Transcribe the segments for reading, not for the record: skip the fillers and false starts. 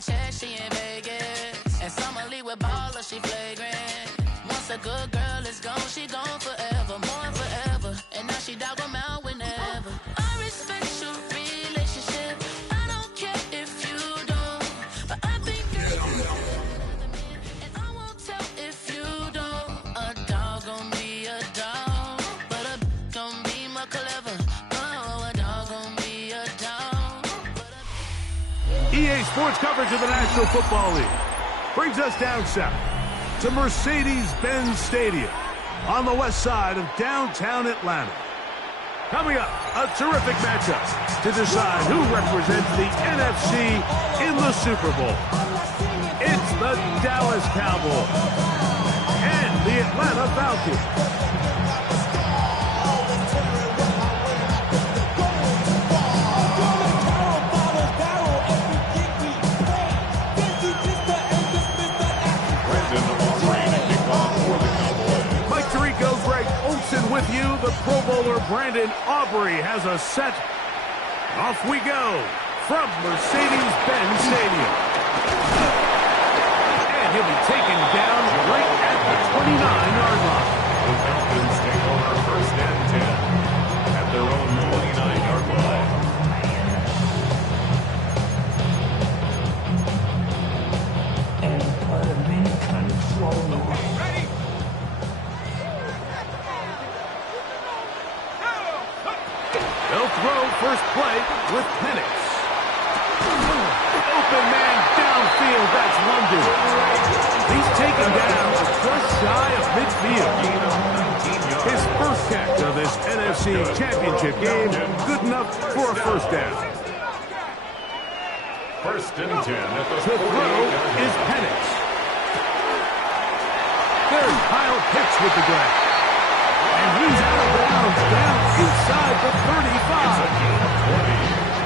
my check, she in Vegas. And summer leave with baller, she flagrant. Once a good girl is gone, she gone forever, more than forever. And now she dog 'em out whenever. I respect your relationship. I don't care if you don't, but I think you're and I won't tell if you don't. A dog gon' be a dog, but a gon' be more clever. Oh, a dog gon' be a dog. EA Sports coverage of the National Football League brings us down south to Mercedes-Benz Stadium on the west side of downtown Atlanta. Coming up, a terrific matchup to decide who represents the NFC in the Super Bowl. It's the Dallas Cowboys and the Atlanta Falcons. With you, the Pro Bowler Brandon Aubrey has a set. Off we go from Mercedes-Benz Stadium. And he'll be taken down right at the 29-yard line. The Falcons take over first and 10 at their own 29-yard line. And put him in control. Ready? They'll throw first play with Penix. Open man downfield, that's London. He's taken down just shy of midfield. His first catch of this NFC Championship game, good enough for a first down. First and 10 at the throw is Penix. There's Kyle Pitts with the grab. And he's out of bounds down inside the 35.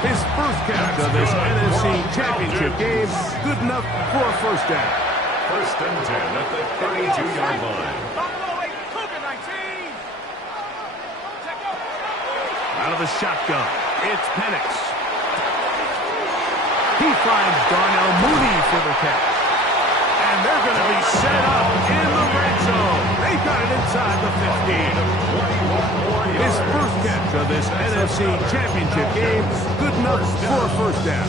His first catch of this NFC Championship game, good enough for a first down. First and 10 at the 32-yard line. Out of the shotgun, it's Penix. He finds Darnell Mooney for the catch. And they're going to be set up in the red zone. They got it inside the 15. His first catch of this NFC Championship game, good enough for a first down.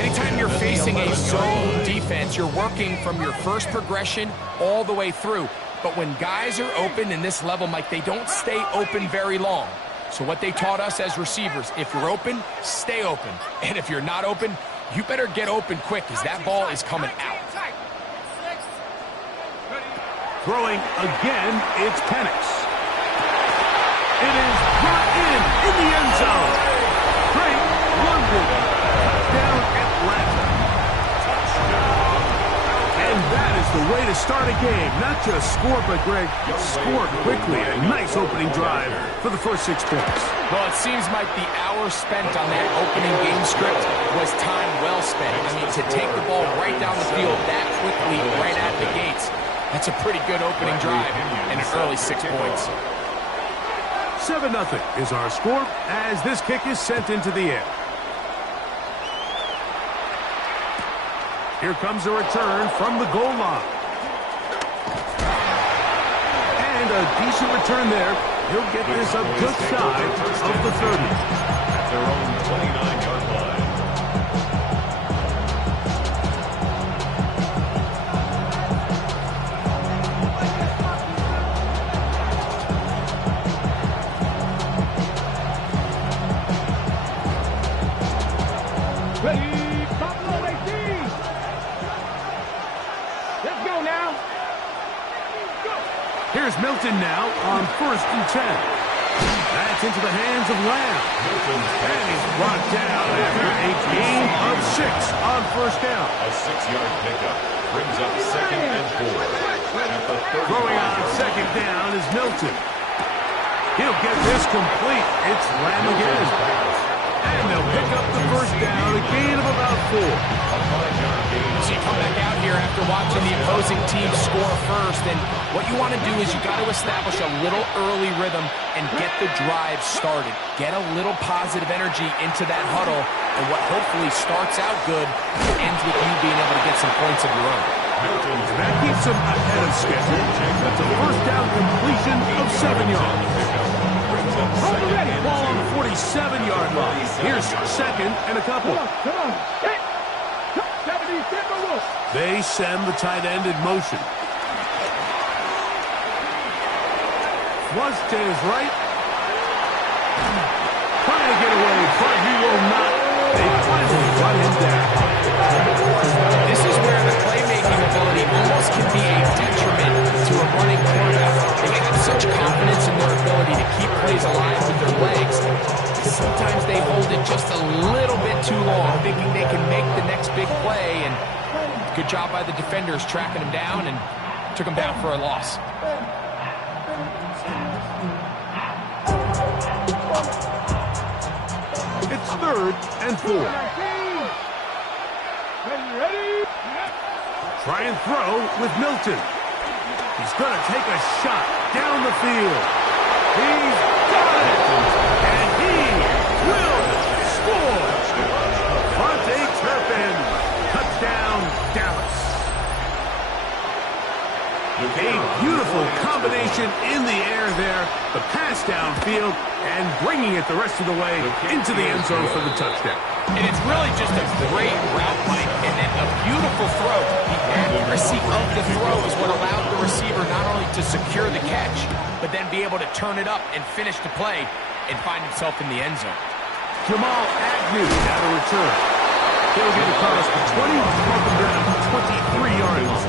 Anytime you're facing a zone defense, you're working from your first progression all the way through. But when guys are open in this level, Mike, they don't stay open very long. So what they taught us as receivers, if you're open, stay open. And if you're not open, you better get open quick because that ball is coming out. Throwing again, it's Penix. It is brought in the end zone. Great London, down Atlanta. And that is the way to start a game. Not just score, but Greg, score quickly. A nice opening drive for the first 6 points. Well, it seems like the hour spent on that opening game script was time well spent. I mean, to take the ball right down the field that quickly, right at the gates, that's a pretty good opening drive and an early 6 points. 7-0 is our score as this kick is sent into the air. Here comes a return from the goal line. And a decent return there. He'll get this up just shy of the 30. At their own 29-yard line. Here's Milton now on 1st and 10. That's into the hands of Lamb. And he's brought down after a gain of 6 on first down. A 6-yard pickup brings up 2nd and 4. Throwing on 2nd down is Milton. He'll get this complete. It's Lamb again. And they'll pick up the first down, a gain of about 4. So you come back out here after watching the opposing team score first, and what you want to do is you got to establish a little early rhythm and get the drive started. Get a little positive energy into that huddle, and what hopefully starts out good ends with you being able to get some points of your own. That keeps them ahead of schedule. That's a first down completion of 7 yards. Ball on the 47-yard line. Here's second and a couple. They send the tight end in motion. Flush to his right. Trying to get away, but he will not. They finally run him down. This is where the playmaking ability almost can be a detriment to a running quarterback. They have such confidence in their ability to keep plays alive with their legs. Sometimes they hold it just a little bit too long, thinking they can make the next big play, and good job by the defenders tracking him down and took him down for a loss. It's 3rd and 4. Try and throw with Milton. He's going to take a shot down the field. He's got it. And he will score. Vontae Turpin. Touchdown, Dallas. A beautiful combination in the air there. The pass downfield and bringing it the rest of the way into the end zone for the touchdown. And it's really just a great route, Mike, and then a beautiful throw. The accuracy of the throw is what allowed the receiver not only to secure the catch, but then be able to turn it up and finish the play and find himself in the end zone. Jamal Agnew now to return. He'll get across the 20, welcome down to 23-yard line.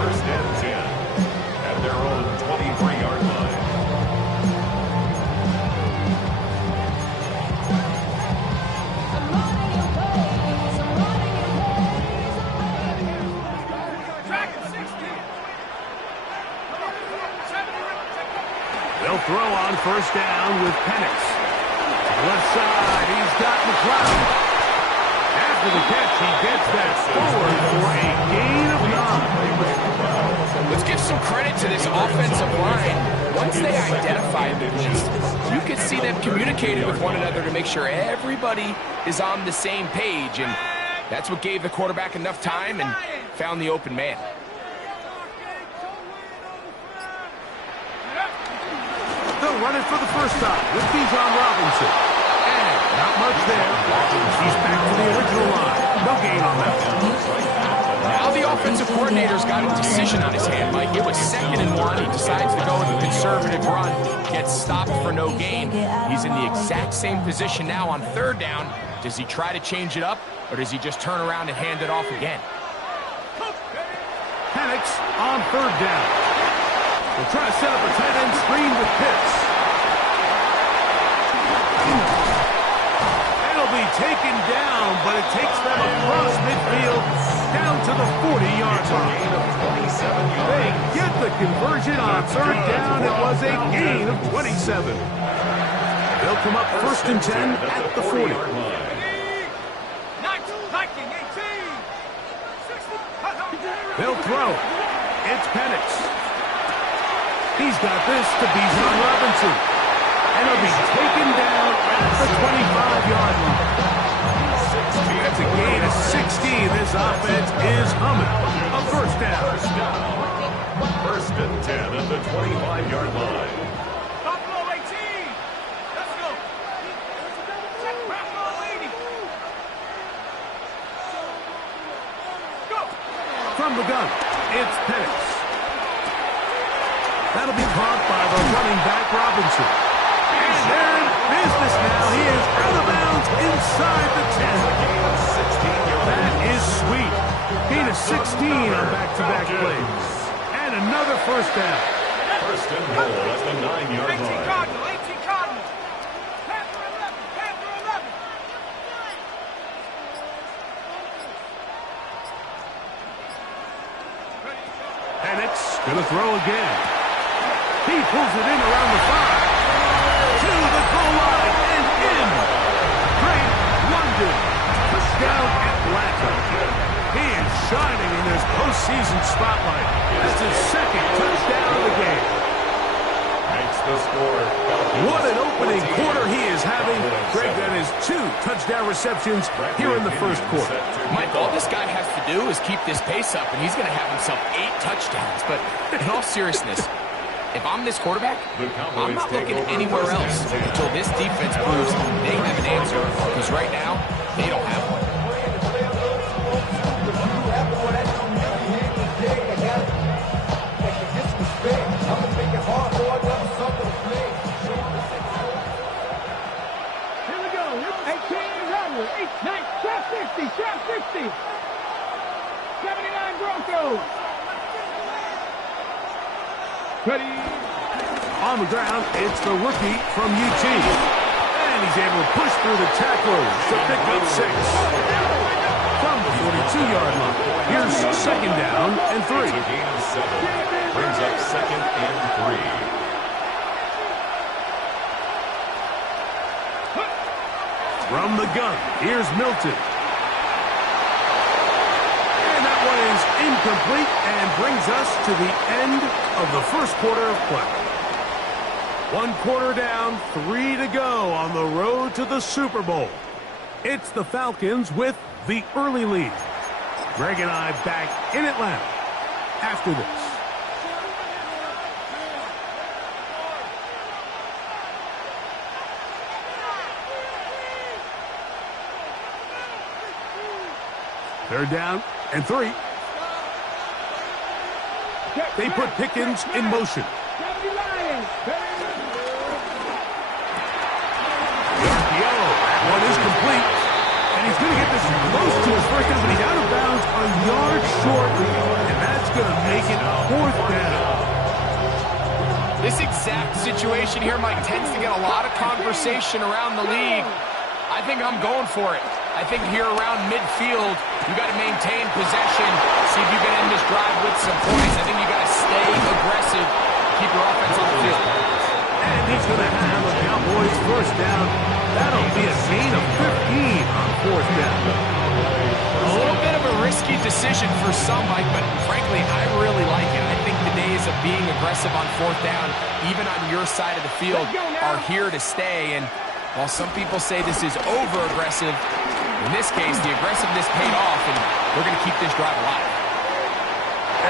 First and 10 at their own 23-yard line. They'll throw on first down with Penix. Left side, he's got McLeod. After the catch, he gets that forward for a gain of 9. Let's give some credit to this offensive line. Once they identified the blitz, you could see them communicating with one another to make sure everybody is on the same page, and that's what gave the quarterback enough time and found the open man. They'll run it for the first time with Bijan Robinson. And not much there. He's back to the original line. No gain on that one. Now the offensive coordinator's got a decision on his hand, Mike. It was 2nd and 1. He decides to go with a conservative run, gets stopped for no gain. He's in the exact same position now on 3rd down. Does he try to change it up, or does he just turn around and hand it off again? Penix on 3rd down. They'll try to set up a tight end screen with Pitts. It'll be taken down, but it takes them across midfield down to the 40-yard line. They get the conversion on 3rd down. It was a gain of 27. They'll come up 1st and 10 at the 40. They'll throw. It's Penix. He's got this to Bijan Robinson. And he'll be taken down at the 25-yard line. That's a gain of 16. This offense is humming. A first down. 1st and 10 at the 25-yard line. Let's go. From the gun, it's Penix. That'll be caught by the running back, Robinson. And they're in business now. He is out of bounds inside the 10. That is sweet. Gain of 16 on back-to-back plays. And another first down. 1st and goal at the 9-yard line. 18 Cardinal. Panther 11. Penix gonna throw again. He pulls it in around the 5. To the goal line and in. Great London. Touchdown Atlanta. He is shining in this his postseason spotlight. That's his second touchdown of the game. Makes the score. What an opening quarter he is having. Greg, that is 2 touchdown receptions here in the first quarter. Mike, all this guy has to do is keep this pace up, and he's going to have himself 8 touchdowns. But in all seriousness, if I'm this quarterback, I'm not looking anywhere else until this defense proves they have an answer. Because right now, they don't have one. Here we go. 18 Rebel. 9, trap 60. Trap 60. 79 Broncos. Ready. On the ground, it's the rookie from UT. And he's able to push through the tacklers to pick up 6. From the 42-yard line. Here's second down and 3. It's a gain of 7. Brings up second and 3. From the gun, here's Milton. And that one is incomplete and brings us to the end of the first quarter of play. 1 quarter down, 3 to go on the road to the Super Bowl. It's the Falcons with the early lead. Greg and I back in Atlanta after this. Third down and 3. They put Pickens in motion. That one is complete. And he's going to get this close to his first down, but he's out of bounds a yard short. And that's going to make it 4th down. This exact situation here, Mike, tends to get a lot of conversation around the league. I think I'm going for it. I think here around midfield, you got to maintain possession, see if you can end this drive with some points. I think you got to stay aggressive, keep your offense on the field. And he's going to have a Cowboys first down. That'll be a gain of 15 on 4th down. A little bit of a risky decision for some, Mike, but frankly, I really like it. I think the days of being aggressive on 4th down, even on your side of the field, are here to stay. And while some people say this is over-aggressive, in this case, the aggressiveness paid off, and we're going to keep this drive alive.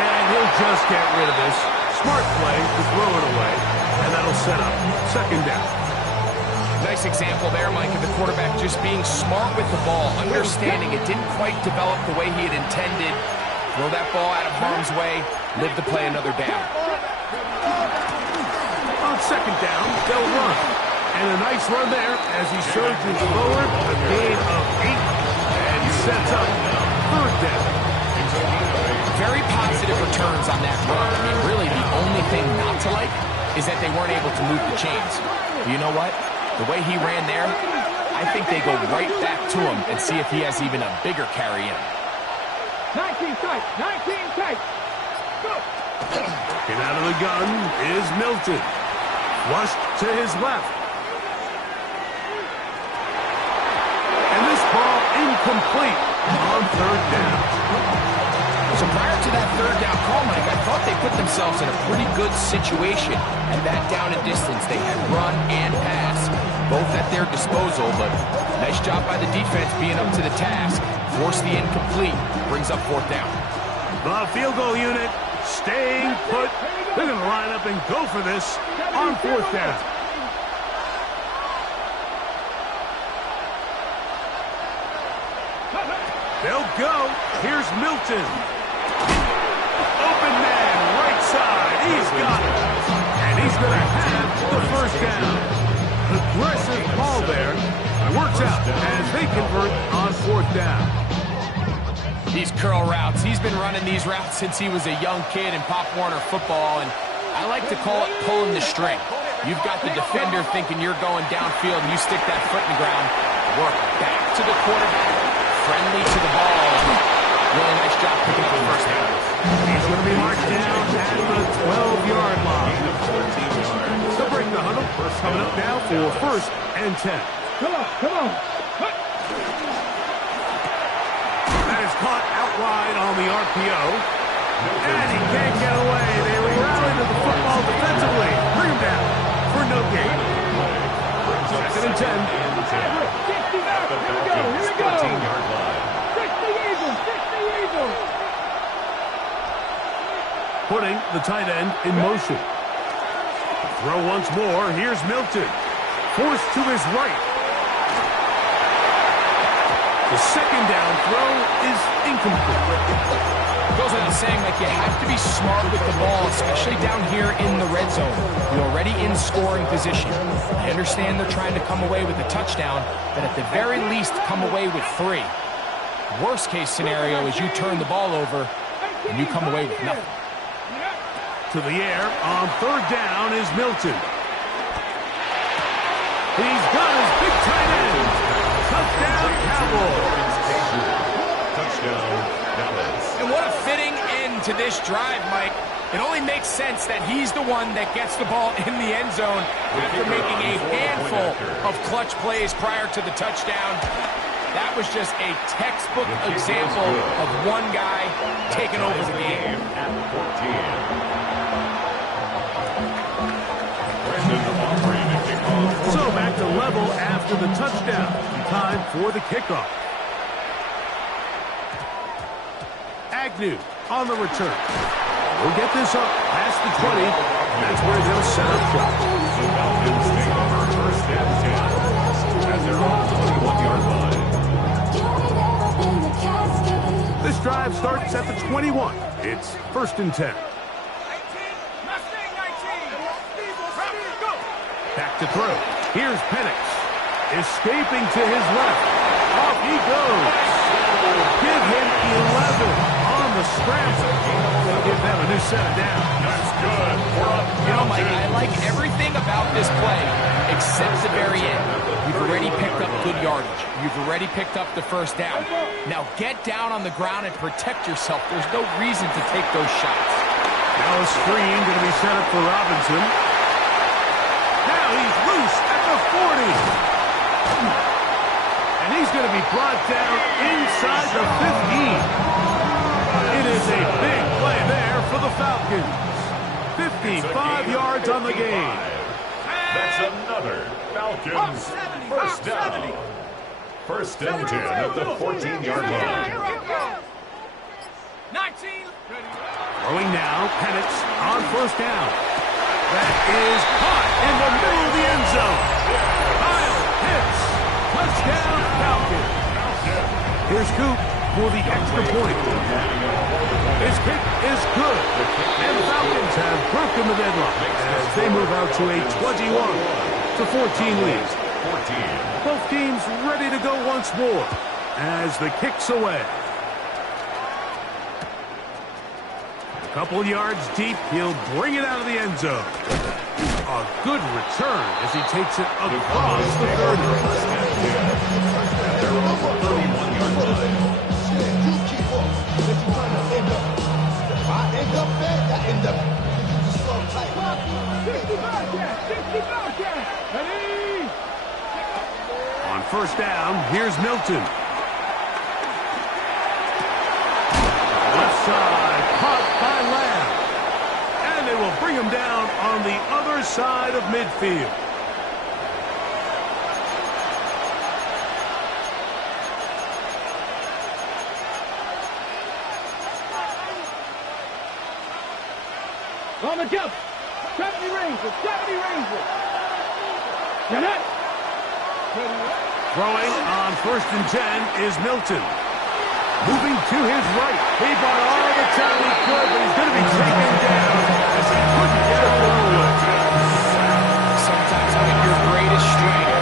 And he'll just get rid of this. Smart play to throw it away, and that'll set up second down. Nice example there, Mike, of the quarterback just being smart with the ball, understanding it didn't quite develop the way he had intended. Throw that ball out of harm's way, live to play another down. On second down, they'll run. And a nice run there as he surges forward, a gain of 8, and sets up 3rd down. Very positive returns on that run. I mean, really, the only thing not to like is that they weren't able to move the chains. But you know what? The way he ran there, I think they go right back to him and see if he has even a bigger carry in. 19 tight. 19 tight. Go. Get out of the gun is Milton. Flushed to his left. And this ball incomplete on 3rd down. So prior to that 3rd down call, Mike, I thought they put themselves in a pretty good situation. At that down and distance, they had run and pass, both at their disposal, but nice job by the defense being up to the task. Force the incomplete, brings up 4th down. The field goal unit staying put. They're going to line up and go for this on 4th down. They'll go. Here's Milton. Open man, right side. He's got it. And he's going to have the first down. Aggressive ball there. It works out as they convert on 4th down. These curl routes. He's been running these routes since he was a young kid in Pop Warner football, and I like to call it pulling the string. You've got the defender thinking you're going downfield, and you stick that foot in the ground. Work back to the quarterback, friendly to the ball. Really nice job picking up the first down. He's going to be marked down at the 12-yard line. They'll break the huddle. Coming up now for 1st and 10. Come on, come on. That is caught out wide on the RPO. And he can't get away. They rally to the football defensively. Bring him down for no gain. 2nd and 10. 60 back. Here we go. Here we go. 14-yard line. 60 Eagles. 60 Eagles. Putting the tight end in motion. Throw once more. Here's Milton. Forced to his right. The 2nd down throw is incomplete. Goes without saying, like, you have to be smart with the ball, especially down here in the red zone. You're already in scoring position. I understand they're trying to come away with a touchdown, but at the very least, come away with 3. Worst case scenario is you turn the ball over and you come away with nothing. To the air on 3rd down is Milton. He's got his big tight end. Touchdown, Cowboys. Touchdown, Dallas. And what a fitting end to this drive, Mike. It only makes sense that he's the one that gets the ball in the end zone after making a handful of clutch plays prior to the touchdown. That was just a textbook example of one guy taking over the game. At 14. So back to level after the touchdown. Time for the kickoff. Agnew on the return. We'll get this up past the 20. That's where they'll set up shop. The Falcons take over 1st and 10 at their own 21-yard line. This drive starts at the 21. It's 1st and 10. Back to throw. Here's Penix. Escaping to his left. Off he goes. Give him 11 on the scramble. They'll give them a new set of down. That's good. You know, Mike, I like everything about this play except the very end. You've already picked up good yardage. You've already picked up the 1st down. Now get down on the ground and protect yourself. There's no reason to take those shots. Now a screen going to be set up for Robinson. Now he's loose at the 40. And he's going to be brought down inside the 15. It is a big play there for the Falcons. 55 yards on the game. That's another Falcons 1st down. 1st and 10 at the 14-yard line. 19. Throwing now, Penix on 1st down. That is caught in the middle of the end zone. Kyle Pitts. Touchdown, Falcons. Here's Coop for the extra point. His kick is good. And the Falcons have broken the deadlock as they move out to a 21-14 lead. 14. Both teams ready to go once more as the kick's away. A couple yards deep, he'll bring it out of the end zone. A good return as he takes it across the 30. At their own 31-yard line. On 1st down, here's Milton. Left side, caught by Lamb. And they will bring him down on the other side of midfield. On the jump. 70 Rangers. 70 Rangers. You're not. Throwing on 1st and 10 is Milton. Moving to his right. He brought all the time he could, but he's going to be taken down as he couldn't get a throw away. Sometimes I think your greatest strength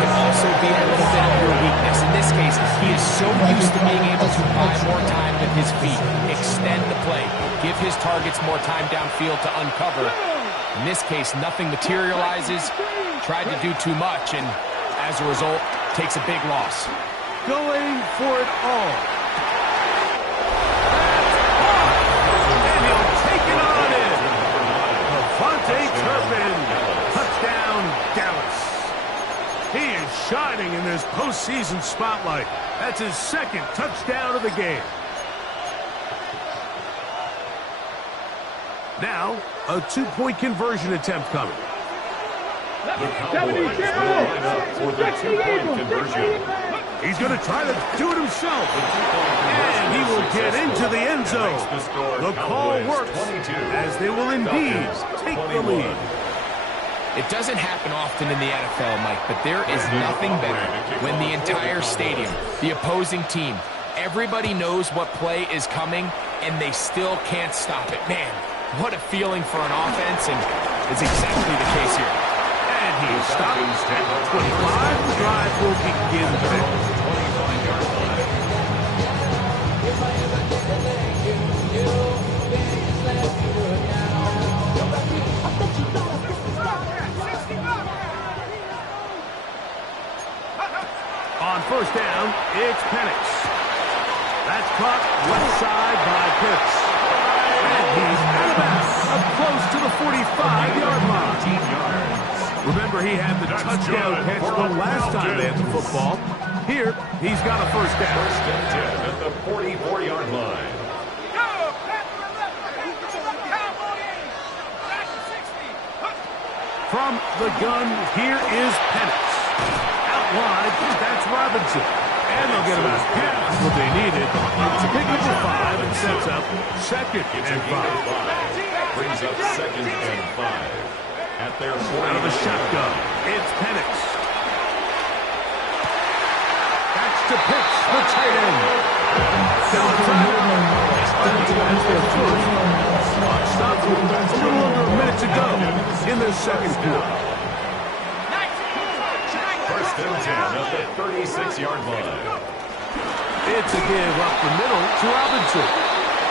can also be a little bit of your weakness. In this case, he is so used to being able to buy more time with his feet, extend the play, give his targets more time downfield to uncover. In this case, nothing materializes, tried to do too much, and as a result, takes a big loss. Going for it all. And he'll take it on in. Devontae Turpin. Touchdown, Dallas. He is shining in this postseason spotlight. That's his 2nd touchdown of the game. Now, a 2-point conversion attempt coming. The Cowboys will line up for the 2-point conversion. He's going to try to do it himself. And he will get into the end zone. The call works as they will indeed take the lead. It doesn't happen often in the NFL, Mike, but there is nothing better when the entire stadium, the opposing team, everybody knows what play is coming, and they still can't stop it. Man, what a feeling for an offense, and it's exactly the case here. And he stopped at 25. The drive will begin there. On first down, it's Penix. That's caught left side by Pitts. And he's out of bounds, up close to the 45-yard line. Remember, he had the touchdown catch the last time they had the football. Here, he's got a first down. First and 10 at the 44-yard line. From the gun, here is Penix. Out wide, that's Robinson. And they'll get about half what they needed to pick up the 5 and sets up second and 5. Brings up second and 5. At their 40. Out of the shotgun, it's Penix. That's to Pitts, the tight end. Downfield. That's their first. Clock stopped. A little under a minute to go in the second quarter. First and 10 at the 36-yard line. It's a give up the middle to Robinson.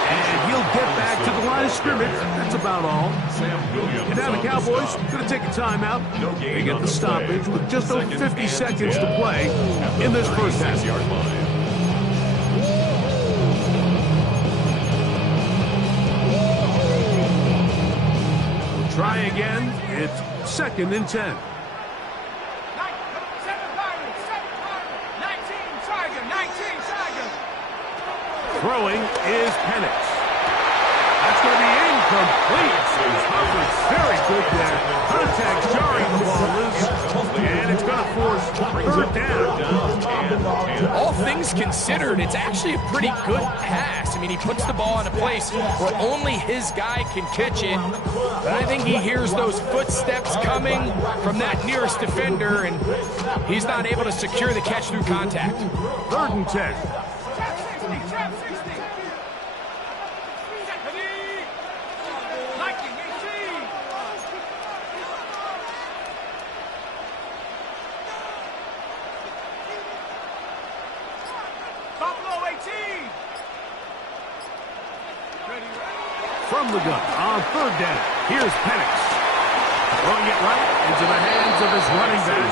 And he'll get back to the line of scrimmage. That's about all. And now the Cowboys going to take a timeout. They get the stoppage with just over 50 seconds to play in this first half. Try again. It's second and 10. Throwing is Penix. That's going to be incomplete. Coverage very good there. Contact jarring the ball loose. And it's going to force third down. All things considered, it's actually a pretty good pass. I mean, he puts the ball in a place where only his guy can catch it. But I think he hears those footsteps coming from that nearest defender, and he's not able to secure the catch through contact. Third and 10. From the gun on third down. Here's Penix. Throwing it right into the hands of his running back.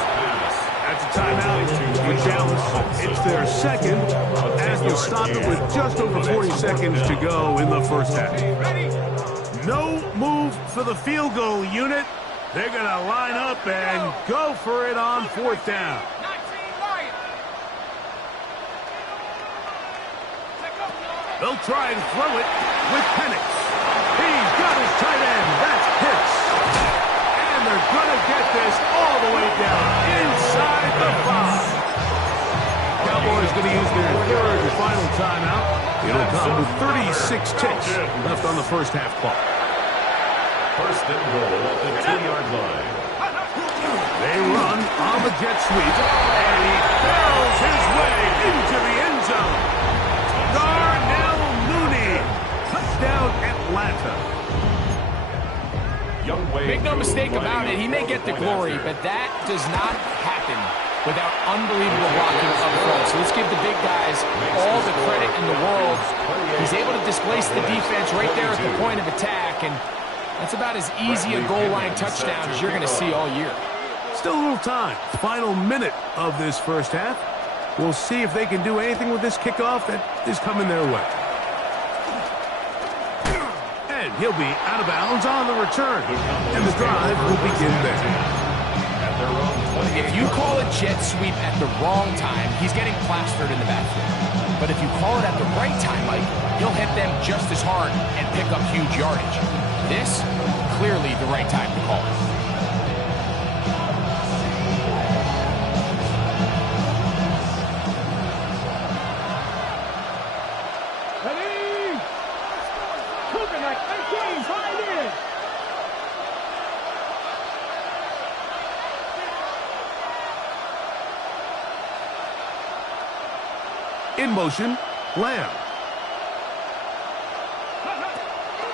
That's a timeout with Dallas. It's their second as they'll stop it with just over 40 seconds to go in the first half. No move for the field goal unit. They're going to line up and go for it on fourth down. They'll try and throw it with Penix. He's got his tight end. That's Pitts. And they're going to get this all the way down inside the 5. Cowboys going to use their third and final timeout. It'll come with 36 ticks left on the first half clock. First and goal at the 2-yard line. They run on the jet sweep. And he barrels his way into the end zone. Touchdown, Atlanta. Make no mistake about it, he may get the glory, but that does not happen without unbelievable blocking up front. So let's give the big guys all the credit in the world. He's able to displace the defense right there at the point of attack, and that's about as easy a goal line touchdown as you're going to see all year. Still a little time. Final minute of this first half. We'll see if they can do anything with this kickoff that is coming their way. And he'll be out of bounds on the return. And the drive will begin there. If you call a jet sweep at the wrong time, he's getting plastered in the backfield. But if you call it at the right time, Mike, you'll hit them just as hard and pick up huge yardage. This, clearly the right time to call it. Ready? Cooking at 18, right in. In motion, Lamb.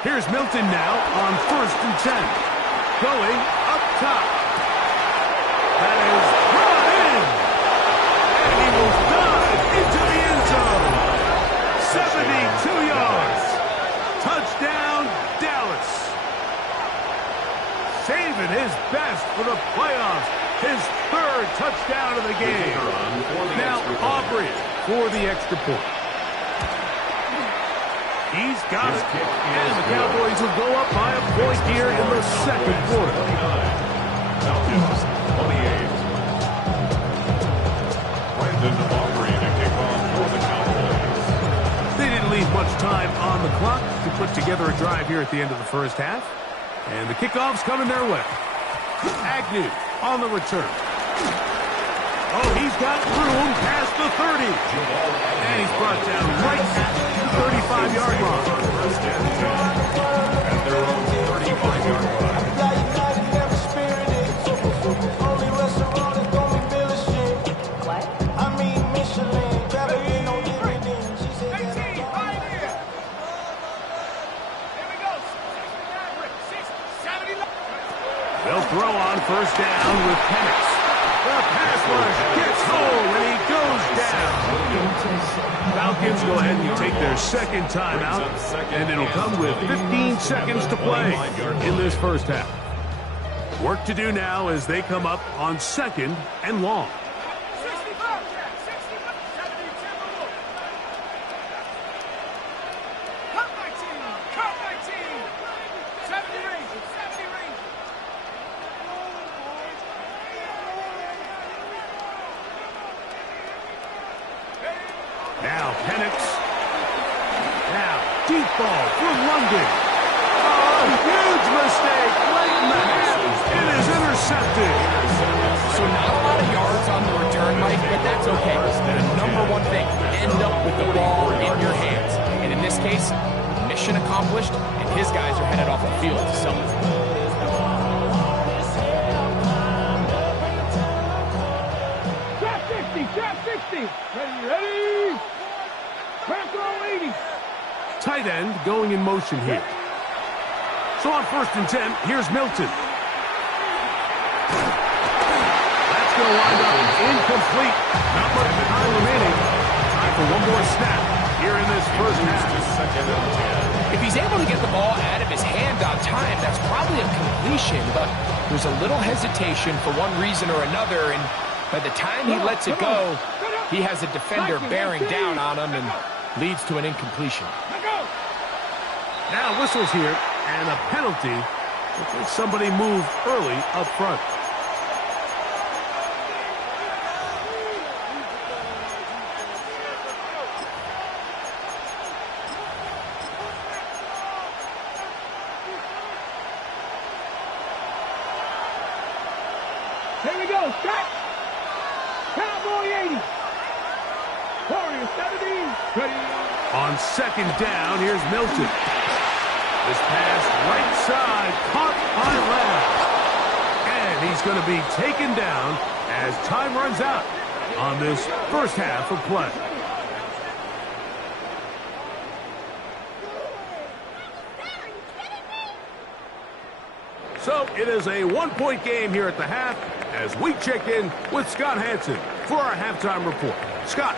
Here's Milton now on 1st and 10. Going up top. That is brought in. And he will dive into the end zone. 72 yards. Touchdown, Dallas. Saving his best for the playoffs. His 3rd touchdown of the game. Now Aubrey for the extra point. He's got it. And the Cowboys will go up by a point here in the 2nd quarter. Falcons, 28. Brandon Aubrey to kick off for the Cowboys. They didn't leave much time on the clock to put together a drive here at the end of the 1st half. And the kickoff's coming their way. Agnew on the return. Oh, he's got room past the 30. And he's brought down right at the 35-yard line. First and 10 at their own 35-yard line. They'll throw on 1st down with Penix. The pass rush gets home, and he goes down. Falcons go ahead and take their 2nd timeout, and it'll come with 15 seconds to play in this 1st half. Work to do now as they come up on 2nd and long. Now Penix. Now deep ball for London. Oh, huge mistake. Late Max. It is intercepted. So not a lot of yards on the return, Mike, but that's okay. The number one thing, end up with the ball in your hands. And in this case, mission accomplished, and his guys are headed off the field to celebrate. Trap 60. Ready. Back row 80. Tight end going in motion here. So on 1st and 10, here's Milton. That's going to wind up incomplete. Not much time remaining. Time for one more snap here in this 1st half. If he's able to get the ball out of his hand on time, that's probably a completion, but there's a little hesitation for one reason or another, and by the time he lets it go, he has a defender bearing down on him and leads to an incompletion. Now whistles here, and a penalty. Looks like somebody moved early up front. Here we go. Shot. Cowboy 80. Warrior 70. Ready. On 2nd down, here's Milton. This pass right side, caught by Lamb. And he's going to be taken down as time runs out on this 1st half of play. So it is a 1-point game here at the half as we check in with Scott Hansen for our halftime report. Scott.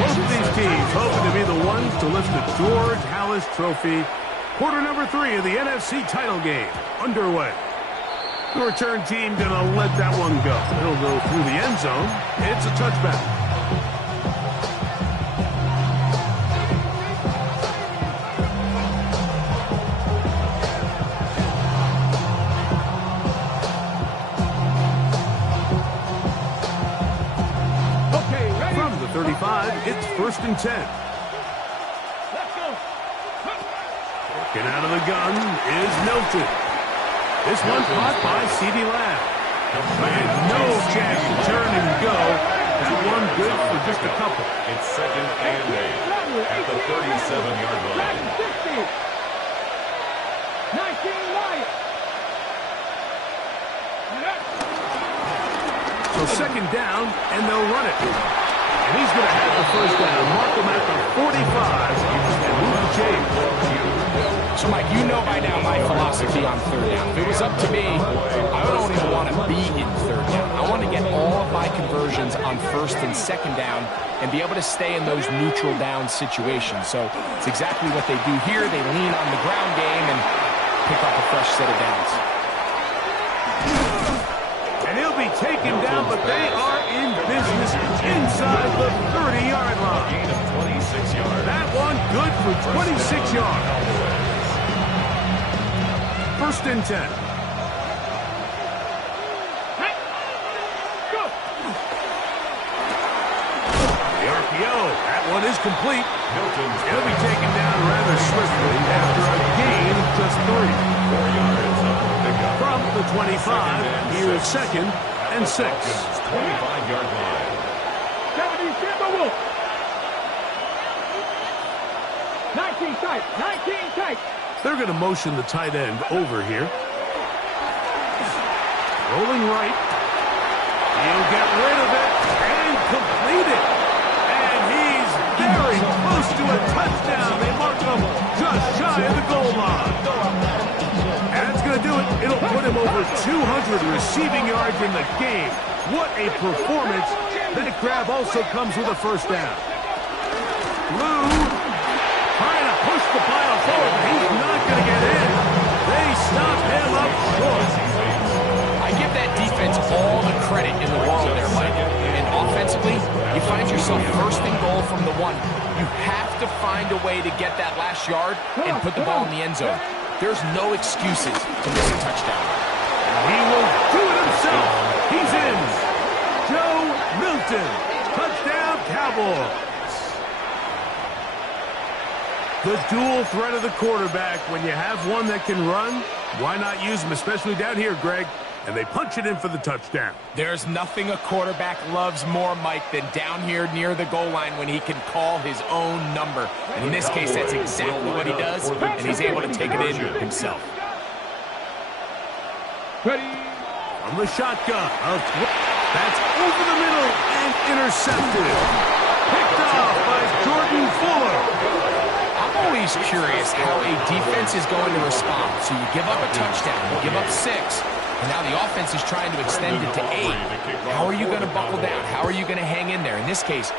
Both of these teams hoping to be the ones to lift the George Halas Trophy. Quarter number 3 of the NFC title game underway. The return team going to let that one go. It'll go through the end zone. It's a touchback. Okay, ready? From the 35, it's 1st and 10. Let's go. Working out of the gun is Milton. This one caught by C.D. Lamb. And no chance to turn and go. That one good for just a couple. It's 2nd and 8 at the 37-yard line. 60. 19 Lions. So 2nd down, and they'll run it. And he's going to have the 1st down. Mark him at the 45 and move the chains. So, Mike, you know by now my philosophy on 3rd down. If it was up to me, I don't even want to be in 3rd down. I want to get all of my conversions on 1st and 2nd down and be able to stay in those neutral down situations. So it's exactly what they do here. They lean on the ground game and pick up a fresh set of downs. And he'll be taken down, but they are in business inside the 30-yard line. Gain of 26 yards. That one good for 26 yards. 1st and 10. The RPO, that one is complete. Milton's He'll be taken down rather swiftly after a gain of just 3. 4 yards on the pickup. From the 25, here's 2nd and 6. 25-yard line. 70 Simba Wolf. 19 tight. 19 tight. They're going to motion the tight end over here. Rolling right. He'll get rid of it and complete it. And he's very close to a touchdown. They mark him just shy of the goal line. And that's going to do it. It'll put him over 200 receiving yards in the game. What a performance. That grab also comes with a 1st down. Lou trying to push the pile forward, but he's not going to get in. They stop him up short. I give that defense all the credit in the world there, Mike. And offensively, you find yourself 1st and goal from the 1. You have to find a way to get that last yard and put the ball in the end zone. There's no excuses to miss a touchdown. He will do it himself. He's in. Joe Milton. Touchdown, Cowboys. The dual threat of the quarterback. When you have one that can run, why not use him, especially down here, Greg? And they punch it in for the touchdown. There's nothing a quarterback loves more, Mike, than down here near the goal line when he can call his own number. And in this case, that's exactly what he does, and he's able to take it in himself. Ready? From the shotgun. That's over the middle and intercepted. Picked off by Jordan Fuller. I'm always curious how a defense is going to respond. So you give up a touchdown, you give up 6, and now the offense is trying to extend it to 8. How are you going to buckle down? How are you going to hang in there? In this case,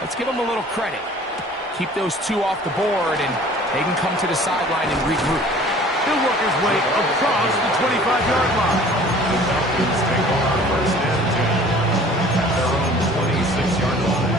let's give them a little credit. Keep those 2 off the board, and they can come to the sideline and regroup. He'll work his way across the 25-yard line. The Falcons take over 1st and 10 at their own 26-yard line.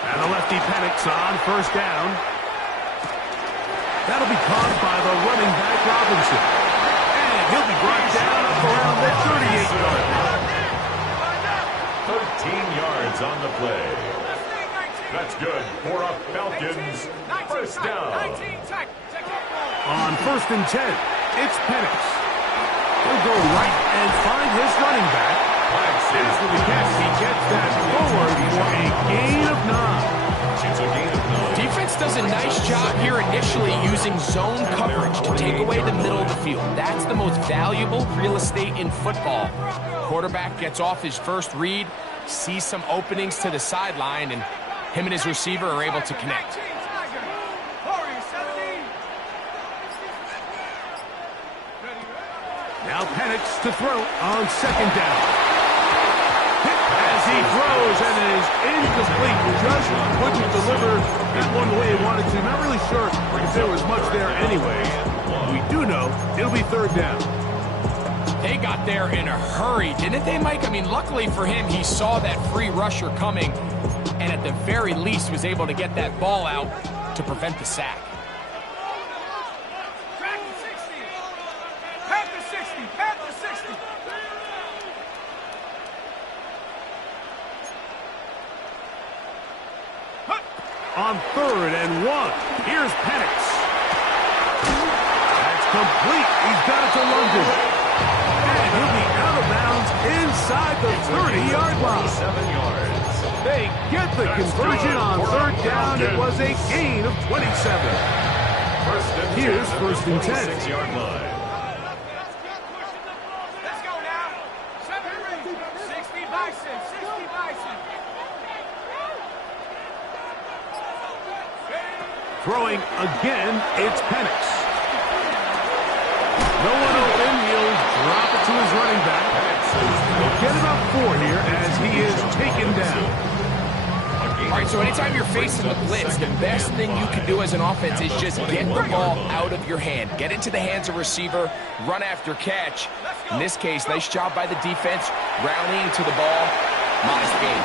And the lefty Penix on 1st down. That'll be caught by the running back Robinson. And he'll be brought down up around the 38-yard line. 13 yards on the play. That's good for a Falcons 1st down. On 1st and 10, it's Penix. He'll go right and find his running back. After the catch, he gets that forward for a gain of 9. It's a gain of 9. Defense does a nice job here initially using zone coverage to take away the middle of the field. That's the most valuable real estate in football. Quarterback gets off his first read, sees some openings to the sideline, and him and his receiver are able to connect. Now Penix to throw on 2nd down. As he throws, and it is incomplete. Just couldn't deliver that one the way he wanted to. Not really sure if there was much there anyway. We do know it'll be 3rd down. They got there in a hurry, didn't they, Mike? I mean, luckily for him, he saw that free rusher coming and at the very least was able to get that ball out to prevent the sack. On 3rd and 1, here's Penix. That's complete. He's got it to London. And he'll be out of bounds inside the 30-yard line. 7 yards. They get the conversion on 3rd down. It was a gain of 27. Here's 1st and 10. 6-yard line. Let's go now. 60 Bison. 60 Bison. Throwing again, it's Penix. No one open. He'll drop it to his running back. He'll get it up 4 here as he is taken down. All right, so anytime you're facing the blitz, the best thing you can do as an offense is just get the ball out of your hand. Get into the hands of receiver, run after catch. In this case, nice job by the defense, rallying to the ball. Modest gain.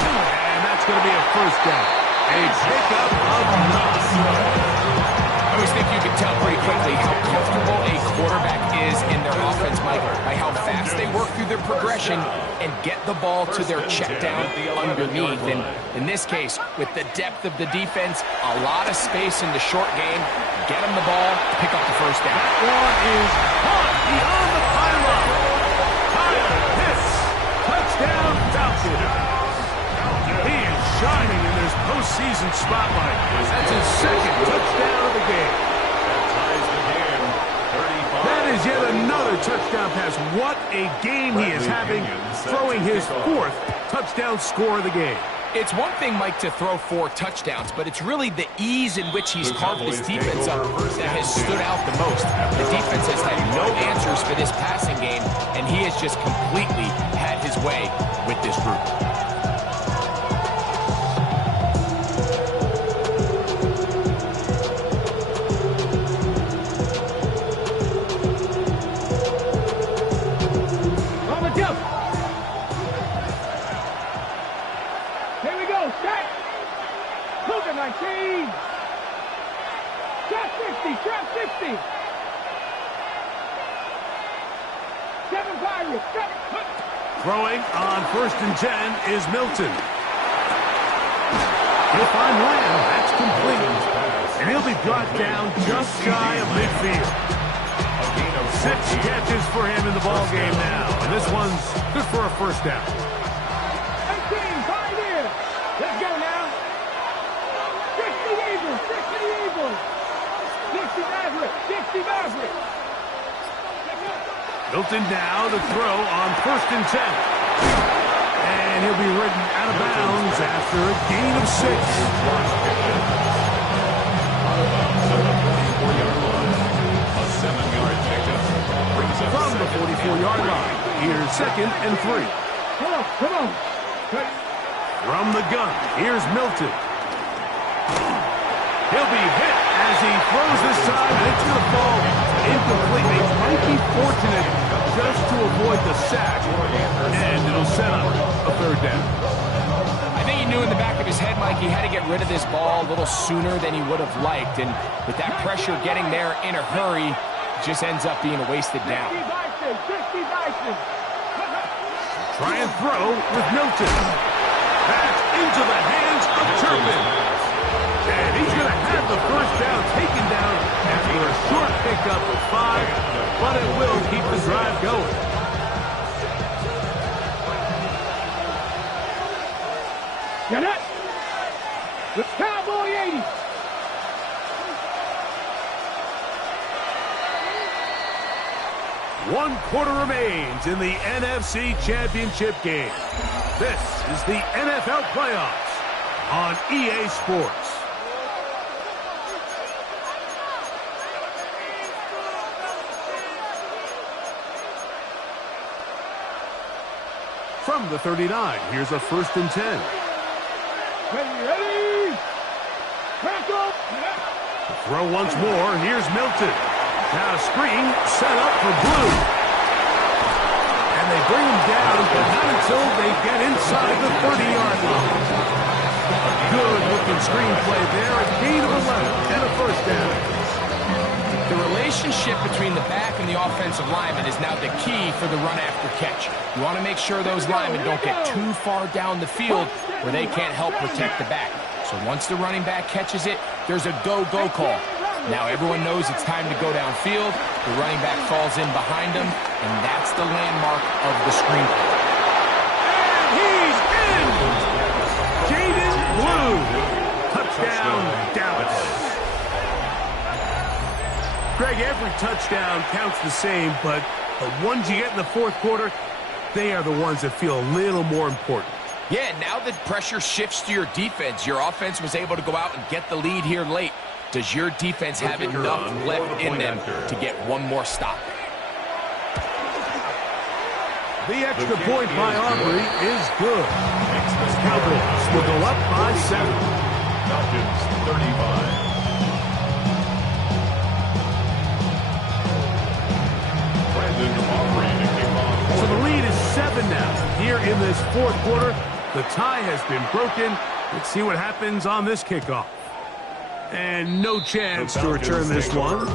And that's going to be a 1st down. A pickup of 9. I always think you can tell pretty quickly how comfortable a quarterback is in their offense, Mike, by how fast they work through their progression and get the ball to their check down underneath. And in this case, with the depth of the defense, a lot of space in the short game, get them the ball, pick up the 1st down. That one is caught beyond the pylon. Tyler hits. Touchdown, Falcons. He is shining in this postseason spotlight. That's his 2nd touchdown of the game. That is yet another touchdown pass. What a game he is having, throwing his 4th touchdown score of the game. It's one thing, Mike, to throw 4 touchdowns, but it's really the ease in which he's carved this defense up that has stood out the most. The defense has had no answers for this passing game, and he has just completely had his way with this group. Here we go. Set. Cougar 19. Trap 60. Trap 60. 7 Pirates. 7. Throwing on 1st and 10 is Milton. He'll find Lamb. That's complete. And he'll be brought down just shy of midfield. 6 catches for him in the ball game now. And this one's good for a 1st down. 18. Pioneer. Let's go now. 60 Eagles. 60 Eagles. 60 Maverick. 60 Maverick. Milton now to throw on 1st and 10. And he'll be ridden out of bounds after a gain of 6. From the 44-yard line, here's 2nd and 3. Come on. From the gun, here's Milton. He'll be hit as he throws this time, and it's going to fall incomplete. They might be fortunate just to avoid the sack, and it'll set up a 3rd down. I think he knew in the back of his head, Mike, he had to get rid of this ball a little sooner than he would have liked, and with that pressure getting there in a hurry, just ends up being a wasted down. 60 Bison. Try and throw with Milton. Back into the hands of Turpin. And he's going to have the 1st down taken down after a short pickup of 5, but it will keep the drive going. Get it. The Cowboy 80. One quarter remains in the NFC Championship game. This is the NFL Playoffs on EA Sports. From the 39, here's a 1st and 10. Ready. Tackle. Throw once more. Here's Milton. Now screen set up for Blue. until they get inside the 30-yard line. Good-looking screenplay there, a gain of 11 and a first down. The relationship between the back and the offensive lineman is now the key for the run after catch. You want to make sure those linemen don't get too far down the field where they can't help protect the back. So once the running back catches it, there's a go-go call. Now everyone knows it's time to go downfield. The running back falls in behind him, and that's the landmark of the screenplay. And he's in! Jaden Blue. Touchdown, Dallas. Greg, every touchdown counts the same, but the ones you get in the fourth quarter, they are the ones that feel a little more important. Yeah, now that pressure shifts to your defense, your offense was able to go out and get the lead here late. Does your defense have enough left in them to get one more stop? The extra point by Aubrey is good. Cowboys will go up by 7. Falcons 35. So the lead is 7 now. Here in this fourth quarter, the tie has been broken. Let's see what happens on this kickoff. And no chance to return this one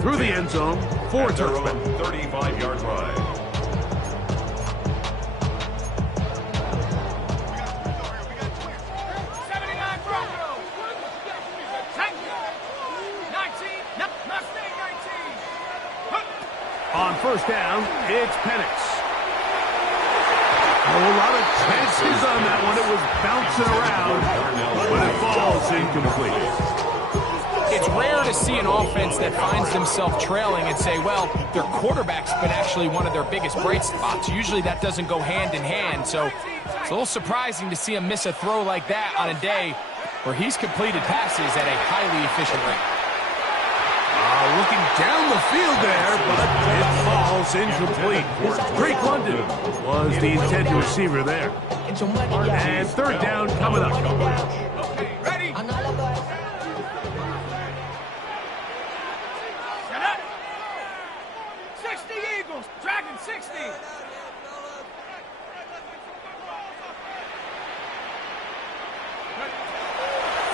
through the end zone for a touchback. 35-yard line. On first down, it's Penix. A lot of chances on that one. It was bouncing around, but it falls incomplete. It's rare to see an offense that finds themselves trailing and say, well, their quarterback's been actually one of their biggest bright spots. Usually that doesn't go hand in hand, so it's a little surprising to see him miss a throw like that on a day where he's completed passes at a highly efficient rate. Looking down the field there, but it falls incomplete. Drake London was the intended receiver there. And third down coming up. Ready? Set up. 60 Eagles, Dragon 60.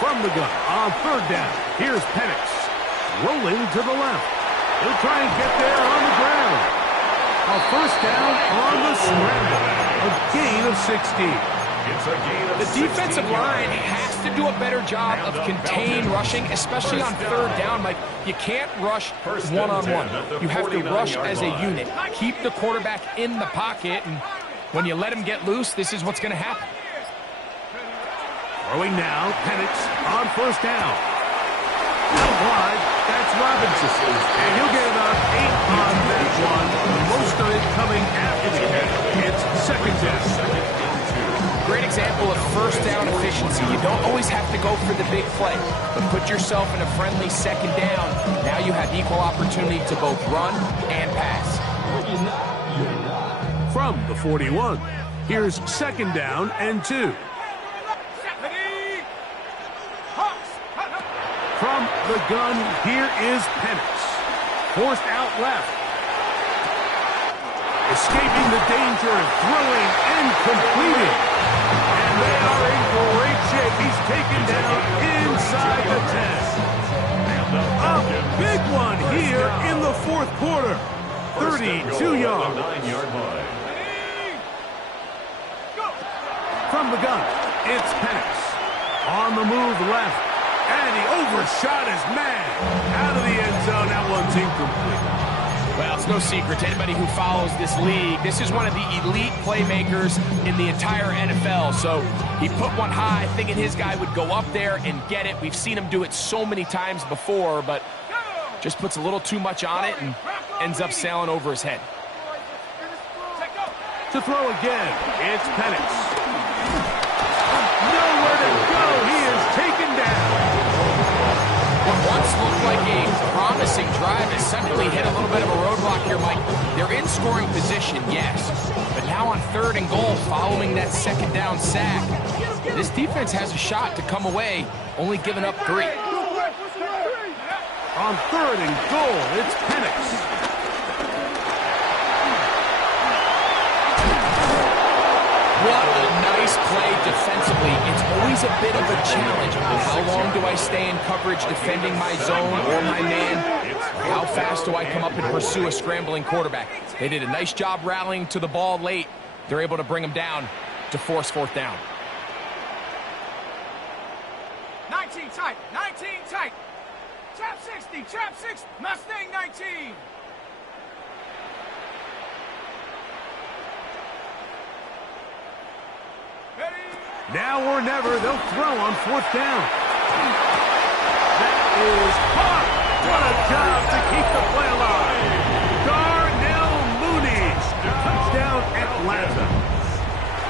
From the gun on third down, here's Penix. Rolling to the left. He'll try and get there on the ground. A first down on the scramble. A gain of 16. It's a gain of The defensive line has to do a better job of contained rushing, especially on third down. Like, you can't rush one-on-one. You have to rush as a unit. Keep the quarterback in the pocket, and when you let him get loose, this is what's going to happen. Throwing now, Penix on first down. Out wide, that's Robinson. And he'll get about 8 on that one. Most of it coming after the catch. It's second down. Great example of first down efficiency. You don't always have to go for the big play, but put yourself in a friendly second down. Now you have equal opportunity to both run and pass. From the 41, here's second down and 2. From the gun, here is Penix. Forced out left. Escaping the danger, throwing and completing. And they are in great shape. He's taken down inside the 10. A big one here in the fourth quarter. 32 yards. 9-yard line. From the gun, it's Penix. On the move left. And he overshot his man. Out of the end zone, that one's incomplete. Well, it's no secret to anybody who follows this league. This is one of the elite playmakers in the entire NFL. So he put one high, thinking his guy would go up there and get it. We've seen him do it so many times before, but just puts a little too much on it and ends up sailing over his head. To throw again, it's Penix. Nowhere to go. He is taken down. What once looked like a promising drive has suddenly hit a little bit of a roadblock here, Mike. They're in scoring position, yes, but now on third and goal following that second down sack, this defense has a shot to come away, only giving up 3. On third and goal, it's Penix. What a nice play defensively. It's always a bit of a challenge. How long do I stay in coverage defending my zone or my man? How fast do I come up and pursue a scrambling quarterback? They did a nice job rallying to the ball late. They're able to bring him down to force fourth down. 19 tight, 19 tight. Trap 60, trap 6, Mustang 19. Now or never, they'll throw on fourth down. That is caught. What a job to keep the play alive. Darnell Mooney. Touchdown Atlanta.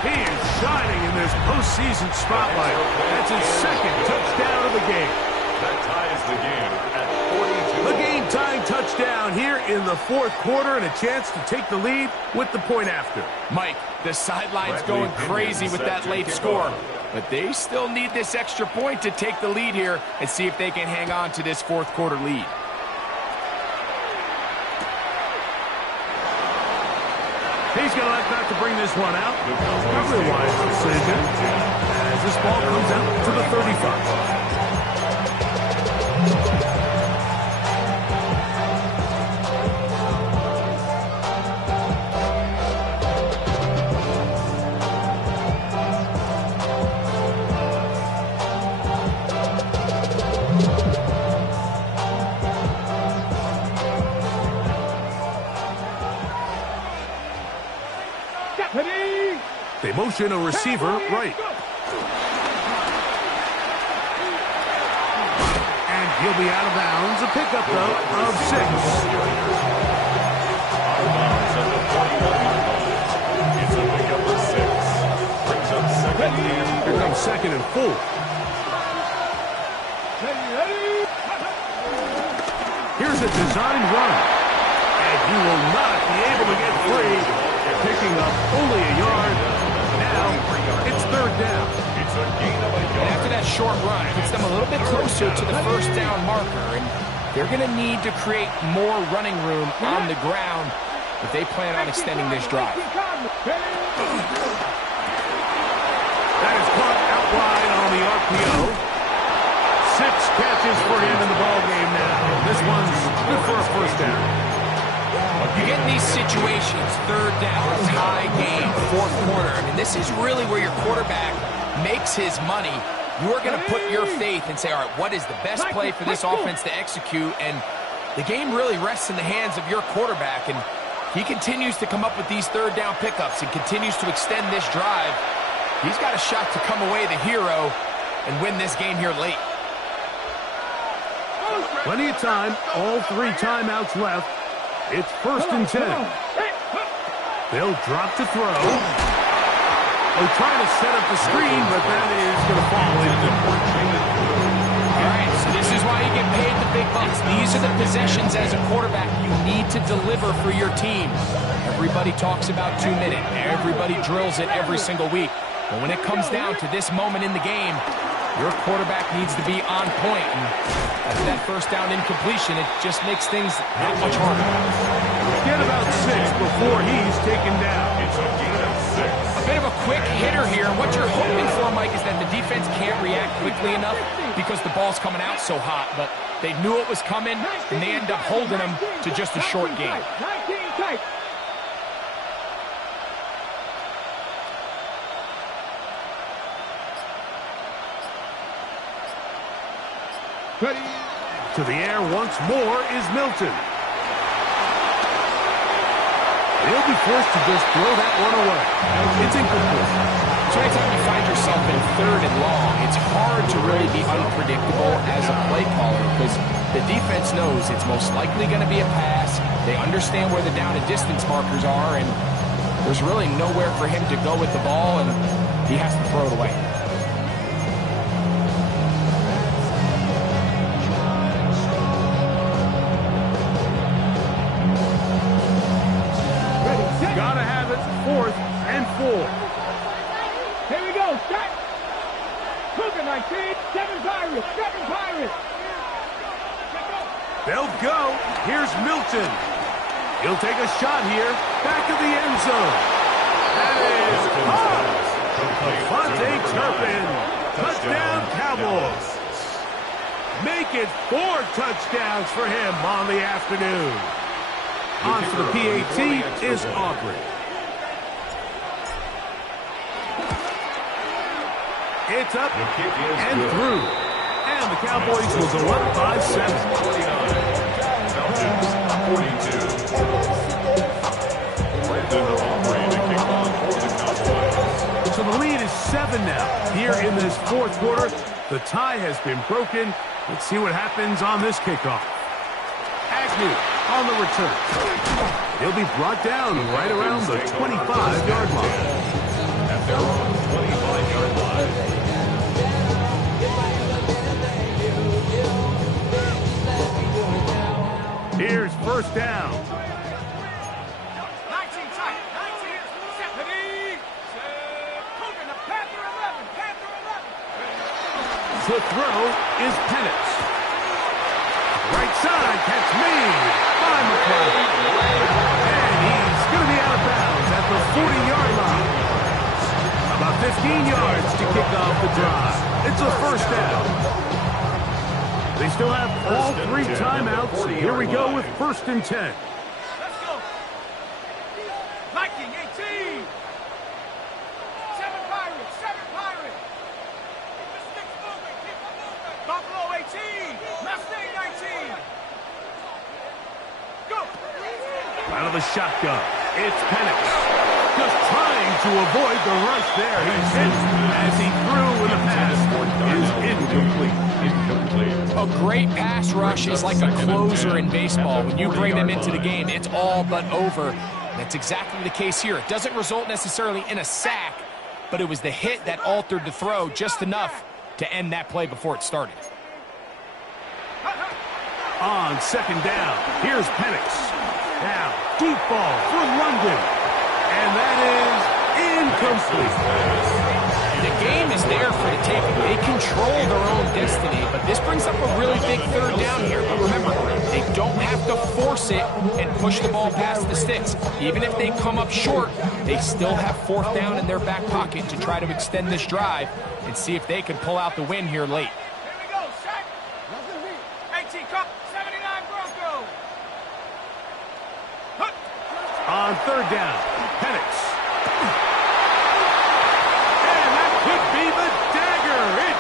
He is shining in this postseason spotlight. That's his second touchdown of the game. That ties the game at 42. The game-tying touchdown here in the fourth quarter and a chance to take the lead with the point after. Mike, the sideline's going crazy with that late score, but they still need this extra point to take the lead here and see if they can hang on to this fourth quarter lead. He's going to elect not to bring this one out. Probably a wise decision as this ball comes out to the 35. They motion a receiver right. And he'll be out of bounds. A pickup, though, of 6. It's a pickup of 6. Brings up second and 4. Here comes second and 4. Here's a designed run. And he will not be able to get free. Picking up only a yard. Now it's third down. It's a gain of a yard. And after that short run, it puts them a little bit closer to the first down marker, and they're going to need to create more running room on the ground if they plan on extending this drive. That is caught out wide on the RPO. 6 catches for him in the ballgame now. This one's good for a first down. You get in these situations, third down, tie game, fourth quarter. I mean, this is really where your quarterback makes his money. You are going to put your faith and say, all right, what is the best play for this offense to execute? And the game really rests in the hands of your quarterback. And he continues to come up with these third down pickups and continues to extend this drive. He's got a shot to come away the hero and win this game here late. Plenty of time. All 3 timeouts left. It's first and 10. They'll drop to throw. They're trying to set up the screen, but that is going to fall incomplete. All right, so this is why you get paid the big bucks. These are the possessions as a quarterback you need to deliver for your team. Everybody talks about 2 minute. Everybody drills it every single week. But when it comes down to this moment in the game, your quarterback needs to be on point. And after that first down incompletion, it just makes things that much harder. Get about 6 before he's taken down. It's a gain of 6. A bit of a quick hitter here. What you're hoping for, Mike, is that the defense can't react quickly enough because the ball's coming out so hot. But they knew it was coming, and they end up holding them to just a short game. 19 tight. To the air once more is Milton. He'll be forced to just throw that one away. It's incomplete. So anytime you find yourself in third and long, it's hard to really be unpredictable as a play caller because the defense knows it's most likely going to be a pass. They understand where the down and distance markers are, and there's really nowhere for him to go with the ball, and he has to throw it away. Gotta have it. 4th and 4. Here we go. Set. Cougar 19. 7 Pirates. 7 Pirates. They'll go. Here's Milton. He'll take a shot here. Back of the end zone. That is caught. It's 4 touchdowns for him on the afternoon. On for the PAT is Aubrey. It's up and through. And the Cowboys will go up by 7. 42. Brandon Aubrey to kick off for the Cowboys. So the lead is 7 now. Here in this fourth quarter, the tie has been broken. Let's see what happens on this kickoff. Agnew on the return. He'll be brought down right around the 25-yard line. At their own 25-yard line. Here's first down. 19 tight. 19. Stephanie. Cooking the Panther 11. Panther 11. The throw is Penix. Right side, catch made by McClellan. And he's going to be out of bounds at the 40-yard line. About 15 yards to kick off the drive. It's a first down. They still have all 3 timeouts. Here we go with first and 10. Let's go. Viking 18. 7 Pirates. 7 Pirates. Keep the sticks moving. Keep them moving. Buffalo 18. Mustang 19. Go. Out of the shotgun, it's Penix. Just trying to avoid the rush there. He's hit as he threw with the pass is incomplete. A great pass rush is like a closer in baseball. When you bring them into the game, it's all but over. And that's exactly the case here. It doesn't result necessarily in a sack, but it was the hit that altered the throw just enough to end that play before it started. On second down, here's Penix. Now, deep ball for London. And that is incomplete. The game is there for the taking. They control their own destiny, but this brings up a really big third down here. But remember, they don't have to force it and push the ball past the sticks. Even if they come up short, they still have fourth down in their back pocket to try to extend this drive and see if they can pull out the win here late. Here we go. Sack. 18 Cup. 79 Broncos. On third down, Penix.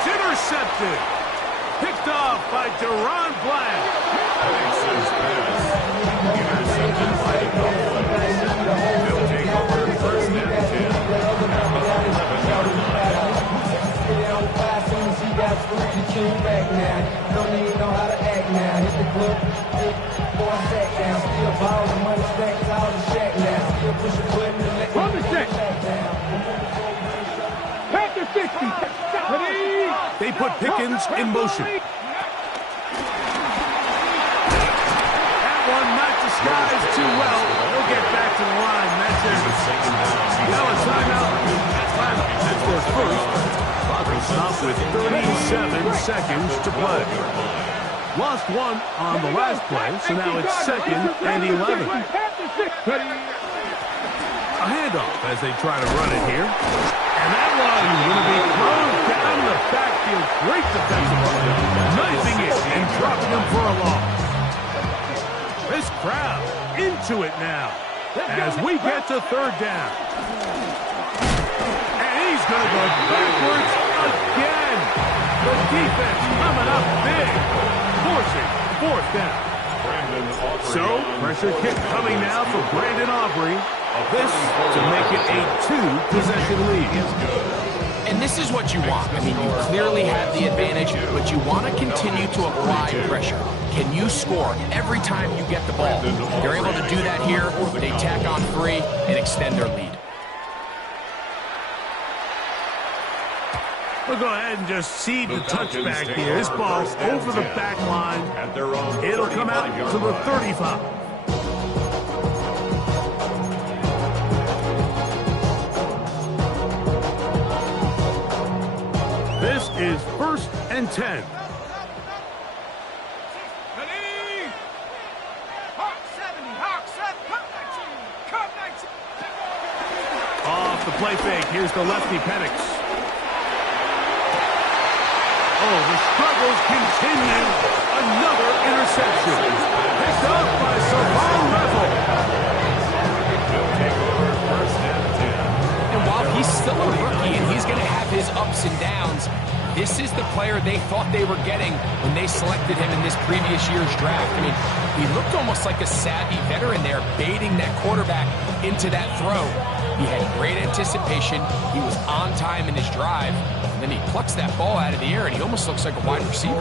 Intercepted. Picked off by Deron Bland. Penix's pass intercepted by the Cowboys. They'll take over first and 10 at the 11-yard line. Don't even know how to act now. Hit the club, boy, I sat down. Still ball, the money stacks out the shack now. Still push a button and let Run the check. Panther 60. They put Pickens in motion. That one not disguised too well. They'll get back to the line. That's it. Now a timeout. That's their first. Clock will stop with 37 seconds to play. Lost one on the last play, so now it's 2nd and 11. A handoff as they try to run it here. And that one is going to be thrown down the backfield. Great defensive play. Knifing it and dropping him for a loss. This crowd into it now as we get to third down. And he's going to go backwards again. The defense coming up big, forcing fourth down. So, pressure kick coming now for Brandon Aubrey. This to make it a 2-possession lead. And this is what you want. I mean, you clearly have the advantage, but you want to continue to apply pressure. Can you score every time you get the ball? They're able to do that here. They tack on 3 and extend their lead. We'll go ahead and just cede the touchback here. This ball's over the back line. It'll come out to the 35. This is first and 10. Off the play fake, here's the lefty Penix. Oh, the struggles continue. Another interception. Picked up by Savon Revel. He'll take over first and 10. And while he's still a rookie and he's going to have his ups and downs, this is the player they thought they were getting when they selected him in this previous year's draft. I mean, he looked almost like a savvy veteran there, baiting that quarterback into that throw. He had great anticipation. He was on time in his drive. And then he plucks that ball out of the air, and he almost looks like a wide receiver.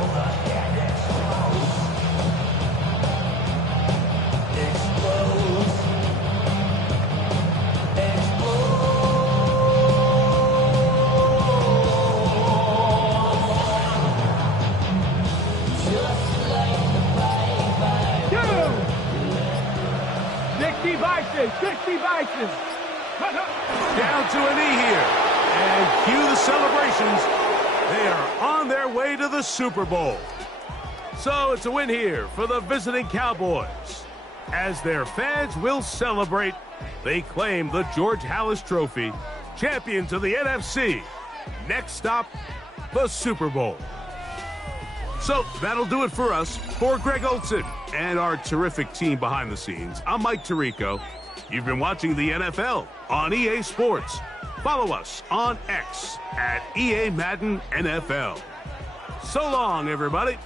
Down to a knee here. And cue the celebrations. They are on their way to the Super Bowl. So it's a win here for the visiting Cowboys. As their fans will celebrate, they claim the George Halas Trophy, champions of the NFC. Next stop, the Super Bowl. So that'll do it for us. For Greg Olson and our terrific team behind the scenes, I'm Mike Tirico. You've been watching the NFL on EA Sports. Follow us on X at EA Madden NFL. So long, everybody.